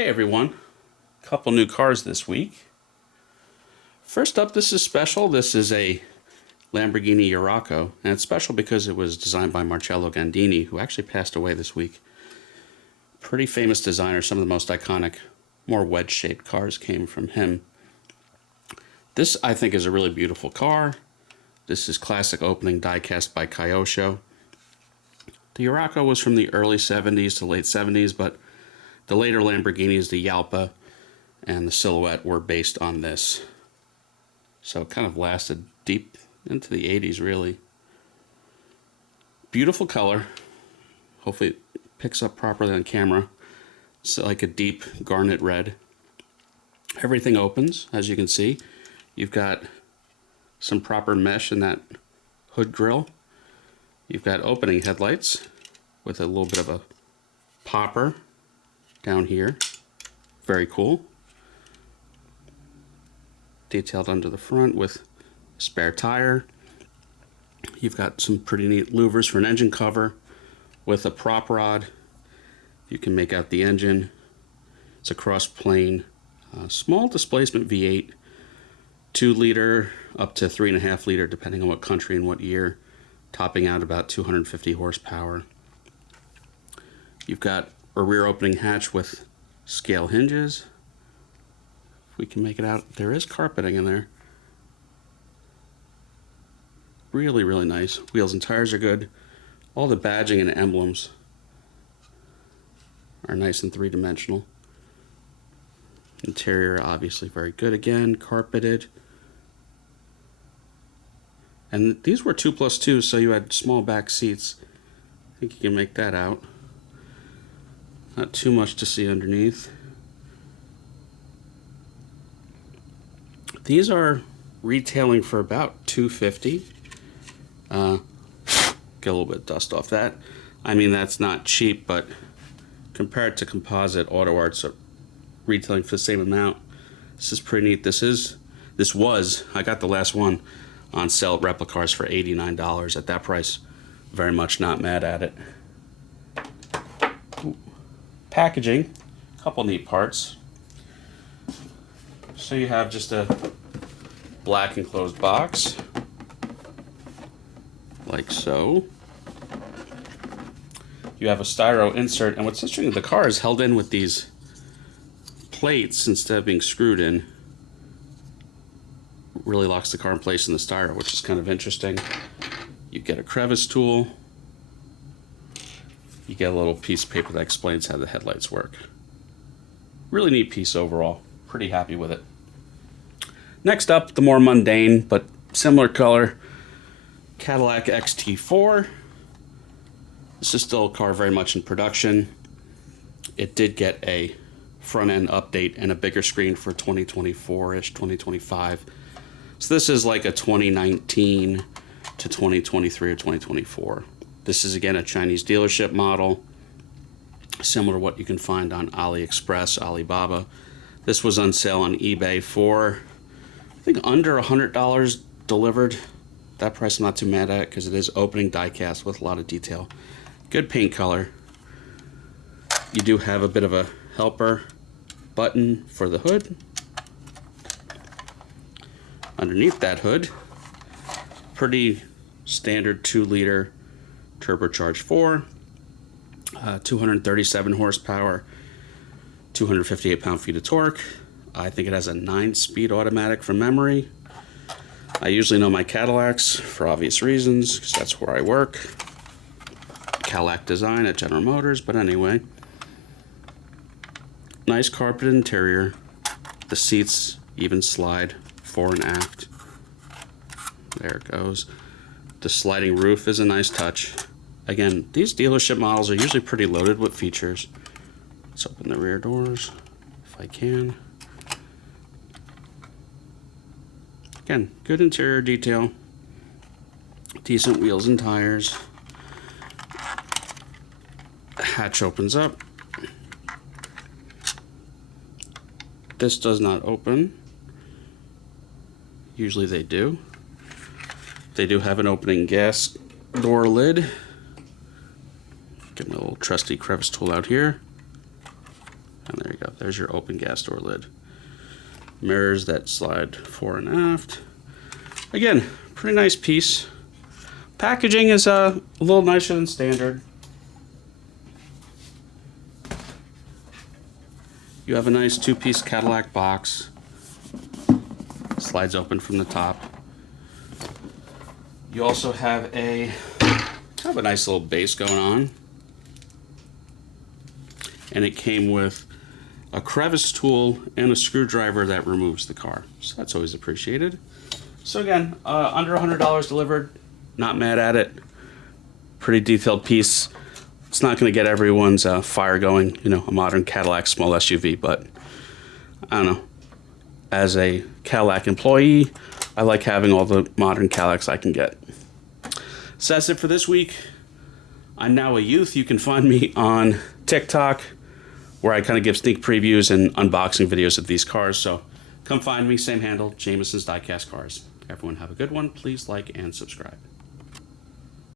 Hey everyone, couple new cars this week. First up, this is special. This is a Lamborghini Urraco, and it's special because it was designed by Marcello Gandini, who actually passed away this week. Pretty famous designer. Some of the most iconic, more wedge-shaped cars came from him. This, I think, is a really beautiful car. This is classic opening diecast by Kyosho. The Urraco was from the early 70s to late 70s, but the later Lamborghinis, the Yalpa and the Silhouette, were based on this. So it kind of lasted deep into the 80s, really. Beautiful color. Hopefully it picks up properly on camera. It's like a deep garnet red. Everything opens, as you can see. You've got some proper mesh in that hood grille. You've got opening headlights with a little bit of a popper down here. Very cool. Detailed under the front with spare tire. You've got some pretty neat louvers for an engine cover with a prop rod. You can make out the engine. It's a cross plane, small displacement V8, 2 liter up to 3.5 liter depending on what country and what year, topping out about 250 horsepower. You've got a rear opening hatch with scale hinges. If we can make it out, there is carpeting in there. Really, really nice. Wheels and tires are good. All the badging and emblems are nice and three-dimensional. Interior, obviously very good again, carpeted. And these were 2+2, so you had small back seats. I think you can make that out. Not too much to see underneath. These are retailing for about $250. Get a little bit of dust off that. I mean, that's not cheap, but compared to composite auto arts retailing for the same amount, this is pretty neat. This was, I got the last one on sale at Replicars for $89. At that price, very much not mad at it. Ooh. Packaging, a couple neat parts. So you have just a black enclosed box, like so. You have a styro insert, and what's interesting, the car is held in with these plates instead of being screwed in. Really locks the car in place in the styro, which is kind of interesting. You get a crevice tool. You get a little piece of paper that explains how the headlights work. Really neat piece overall. Pretty happy with it. Next up, the more mundane but similar color Cadillac XT4. This is still a car very much in production. It did get a front end update and a bigger screen for 2024-ish, 2025. So this is like a 2019 to 2023 or 2024. This is again a Chinese dealership model, similar to what you can find on AliExpress, Alibaba. This was on sale on eBay for, I think, under $100 delivered. That price I'm not too mad at because it is opening diecast with a lot of detail. Good paint color. You do have a bit of a helper button for the hood. Underneath that hood, pretty standard 2 liter turbocharged 4, 237 horsepower, 258 pound-feet of torque. I think it has a 9-speed automatic from memory. I usually know my Cadillacs for obvious reasons, because that's where I work. Cadillac design at General Motors, but anyway. Nice carpeted interior. The seats even slide fore and aft. There it goes. The sliding roof is a nice touch. Again, these dealership models are usually pretty loaded with features. Let's open the rear doors, if I can. Again, good interior detail. Decent wheels and tires. The hatch opens up. This does not open. Usually they do. They do have an opening gas door lid. Get my little trusty crevice tool out here. And there you go. There's your open gas door lid. Mirrors that slide fore and aft. Again, pretty nice piece. Packaging is a little nicer than standard. You have a nice two-piece Cadillac box. Slides open from the top. You also have a nice little base going on. And it came with a crevice tool and a screwdriver that removes the car. So that's always appreciated. So again, under $100 delivered. Not mad at it. Pretty detailed piece. It's not going to get everyone's fire going, you know, a modern Cadillac small SUV, but I don't know. As a Cadillac employee, I like having all the modern Cadillacs I can get. So that's it for this week. I'm now a youth. You can find me on TikTok, where I kind of give sneak previews and unboxing videos of these cars. So come find me, same handle, Jameson's Diecast Cars. Everyone have a good one. Please like and subscribe.